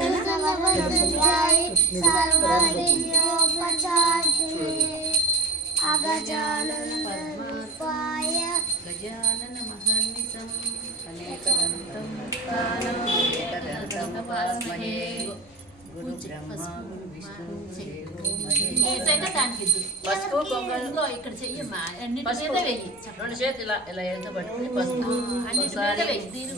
प्रसन्नवदनाय सर्वविघ्नोपशान्तये अगजाननपद्मार्पाय गजाननमहर्निशम् अनेकदन्तं मुक्तानामेकदन्तमुपास्महे गुरु ब्रह्मा गुरु विष्णु देवो పసుపు కొంగల్లో ఇక్కడ చెయ్యమ్మా అన్నిటి మీద వెయ్యి రెండు చేతులు ఇలా ఇలా ఎంత పట్టుకుని పసుపు అన్నిటి మీద వెయ్యి దీని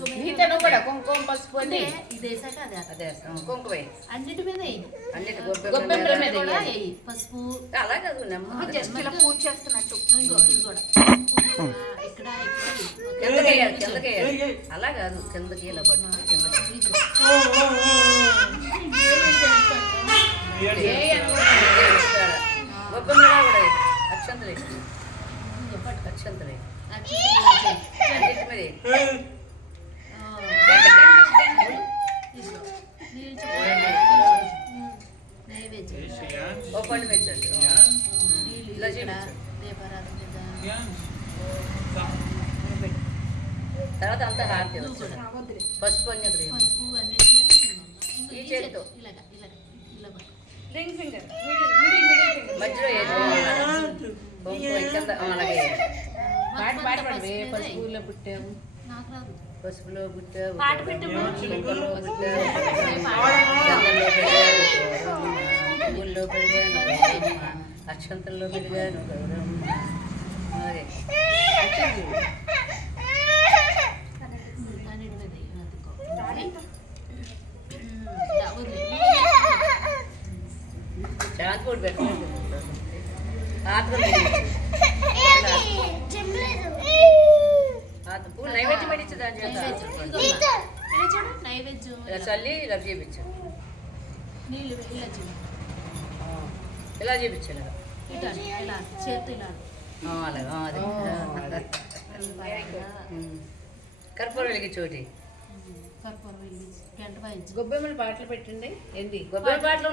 కూడా కుంకుమ పసుపు అంటే ఇదేసాక అదే కుంకుమ వెయ్యి అన్నిటి మీద వెయ్యి అన్నిటి గొబ్బెమ్మల మీద వెయ్యి పసుపు అలా కాదు జస్ట్ ఇలా పూజ చేస్తున్నట్టు ఇది కూడా ఇక్కడ కిందకి అలా కాదు కిందకి ఇలా పట్టు కిందకి గొప్పగా కూడా అక్షంతలే అక్షంతలే ఓ పండు పెంచండి ఇలా తర్వాత అంతా హారతి పసుపు అని ఈ చేతితో మధ్యలో పసుపులో పుట్టాము పసుపులో పుట్టావు కుంకుమలో పుట్టావు పువ్వుల్లో పెరిగాను అక్షంతల్లో పెరిగాను గౌరమ్మ అలాగే ట్రాన్స్పోర్ట్ పెట్టలేదు నైవేద్యం పెట్టించదా నైవేద్యం చల్లి ఇలా చేయించాడు ఇలా చేయించాడు అలాగా అదే కర్పూరం వెలిగి చోటి గొబ్బెమ్మల పాటలు పెట్టండి ఏంటి గొబ్బెమ్మ పాటలు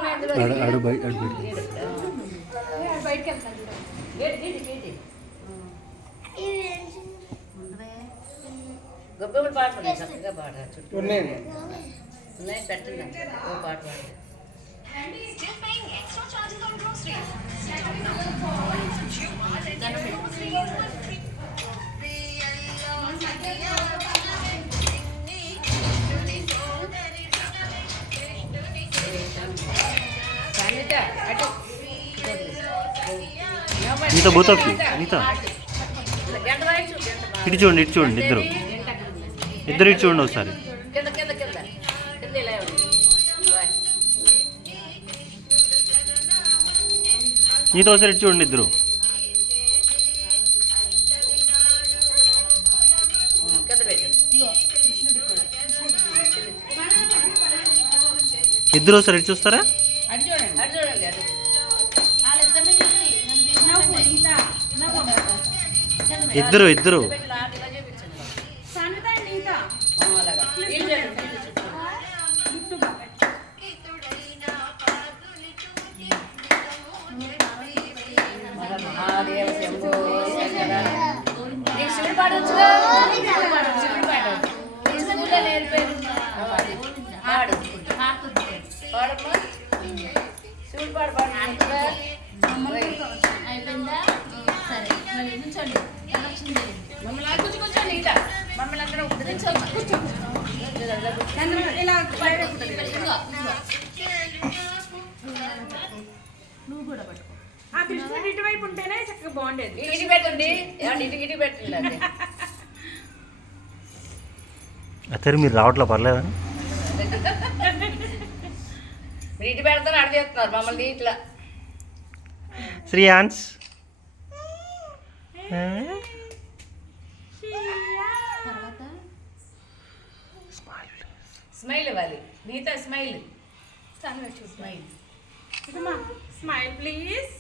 గొబ్బెమ్మల పాటలు చక్కగా పాట చుట్టూ ఉన్నాయి పెట్టండి ఓ పాట పాడండి నీతో బూతొప్పి నీతో ఇటు చూడండి ఇటు చూడండి ఇద్దరు ఇద్దరు ఇటు చూడండి ఒకసారి నీతో ఒకసారి ఇటు చూడండి ఇద్దరు ఇద్దరు ఒకసారి ఇటు చూస్తారా ఇద్దరు ఇద్దరు నువ్వు కూడా పట్టుకో ఆ కృష్ణుడి ఇటువైపు ఉంటేనే చక్కగా బాగుండేది. ఇటు పెట్టండి ఇటు పెట్టండి అతను మీరు రావట్లే పర్లేదా మీరు ఇటు పెడతారు అటు చేస్తున్నారు మమ్మల్ని ఇట్లా శ్రీయాన్స్ స్మైల్ ఇవ్వాలి మిగతా స్మైల్ స్మైల్ ప్లీజ్.